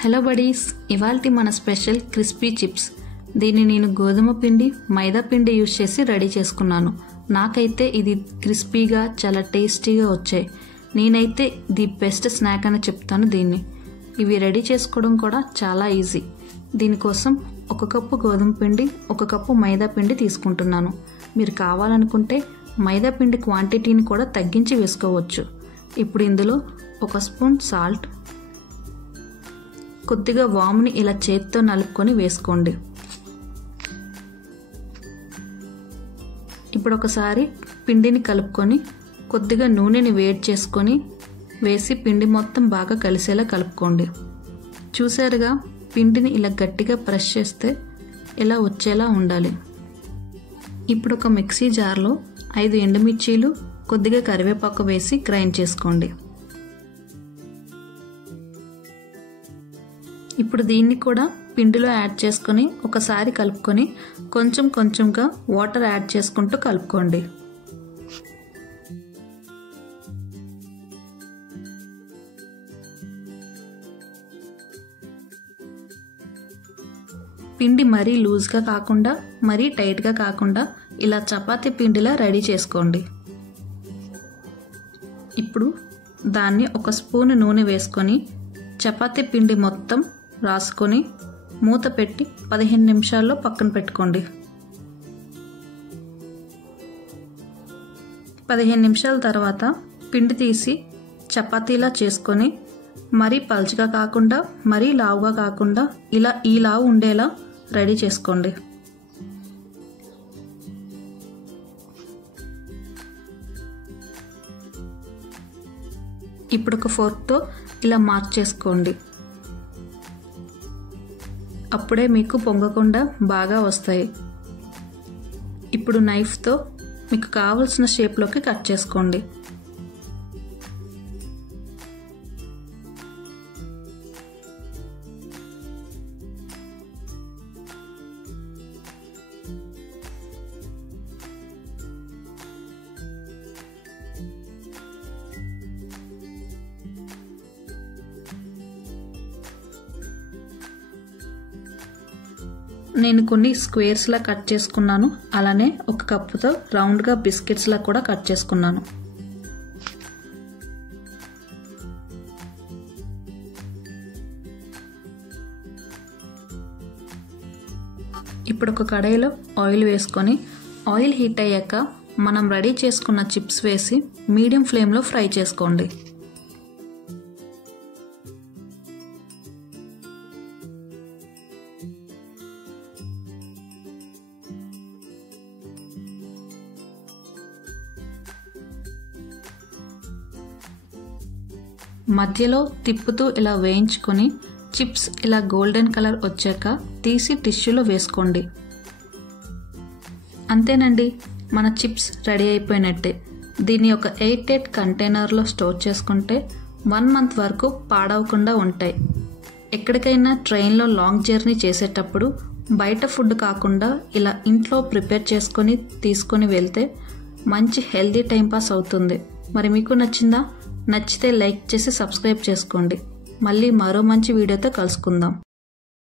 Hello buddies, ఇవాల్టి మన special crispy chips. దీన్ని నేను గోధుమ పిండి మైదా పిండి యూజ్ చేసి రెడీ చేసుకున్నాను. నాకైతే ఇది క్రిస్పీగా చాలా టేస్టీగా వచ్చాయి. నేనైతే ది బెస్ట్ స్నాక్ అని చెప్తాను దీన్ని. ఇవి రెడీ చేసుకోవడం కూడా చాలా ఈజీ. దీనికోసం 1 కప్పు గోధుమ పిండి 1 కప్పు మైదా పిండి తీసుకుంటున్నాను. మీరు కావాలనుకుంటే మైదా పిండి క్వాంటిటీని కూడా తగ్గించి వేసుకోవచ్చు. ఇప్పుడు ఇందులో 1 స్పూన్ సాల్ట్, కొద్దిగా వాముని ఇలా చేత్తో నలుపుకొని వేసుకోండి. ఇప్పుడు ఒకసారి పిండిని కలుపుకొని కొద్దిగా నూనెని వేడి చేసుకొని వేసి పిండి మొత్తం బాగా కలిసేలా కలుపుకోండి. చూసారుగా, పిండిని ఇలా గట్టిగా ప్రెస్ చేస్తే ఇలా వచ్చేలా ఉండాలి. ఇప్పుడు ఒక మిక్సీ జార్లో 5 ఎండుమిర్చీలు కొద్దిగా కరివేపాకు వేసి గ్రైండ్ చేసుకోండి. ఇప్పుడు దీన్ని కూడా పిండిలో యాడ్ చేసుకొని ఒకసారి కలుపుకొని కొంచెం కొంచెంగా వాటర్ యాడ్ చేసుకుంటూ కలుపుకోండి. పిండి మరీ లూజ్గా కాకుండా మరీ టైట్గా కాకుండా ఇలా చపాతీ పిండిలా రెడీ చేసుకోండి. ఇప్పుడు దాన్ని 1 స్పూన్ నూనె వేసుకొని చపాతీ పిండి మొత్తం రాసుకొని మూత పెట్టి 15 నిమిషాల్లో పక్కన పెట్టుకోండి. 15 నిమిషాల తర్వాత పిండి తీసి చపాతీలా చేసుకొని మరీ పల్చగా కాకుండా మరీ లావుగా కాకుండా ఇలా ఈ లావు ఉండేలా రెడీ చేసుకోండి. ఇప్పుడు ఒక ఫోర్క్తో ఇలా మార్క్ చేసుకోండి. అప్పుడే మీకు పొంగకుండా బాగా వస్తాయి. ఇప్పుడు నైఫ్తో మీకు కావలసిన షేప్లోకి కట్ చేసుకోండి. నేను కొన్ని స్క్వేర్స్లా కట్ చేసుకున్నాను. అలానే 1 కప్పుతో రౌండ్గా బిస్కెట్స్లా కూడా కట్ చేసుకున్నాను. ఇప్పుడు ఒక కడాయిలో ఆయిల్ వేసుకొని ఆయిల్ హీట్ అయ్యాక మనం రెడీ చేసుకున్న చిప్స్ వేసి మీడియం ఫ్లేమ్లో ఫ్రై చేసుకోండి. మధ్యలో తిప్పుతూ ఇలా వేయించుకొని చిప్స్ ఇలా గోల్డెన్ కలర్ వచ్చాక తీసి టిష్యూలో వేసుకోండి. అంతేనండి, మన చిప్స్ రెడీ అయిపోయినట్టే. దీన్ని ఒక ఎయిర్ టైట్ కంటైనర్లో స్టోర్ చేసుకుంటే 1 మంత్ వరకు పాడవకుండా ఉంటాయి. ఎక్కడికైనా ట్రైన్లో లాంగ్ జర్నీ చేసేటప్పుడు బయట ఫుడ్ కాకుండా ఇలా ఇంట్లో ప్రిపేర్ చేసుకొని తీసుకొని వెళ్తే మంచి హెల్దీ టైంపాస్ అవుతుంది. మరి మీకు నచ్చిందా? నచ్చితే లైక్ చేసి సబ్స్క్రైబ్ చేసుకోండి. మళ్ళీ మరో మంచి వీడియోతో కలుసుకుందాం.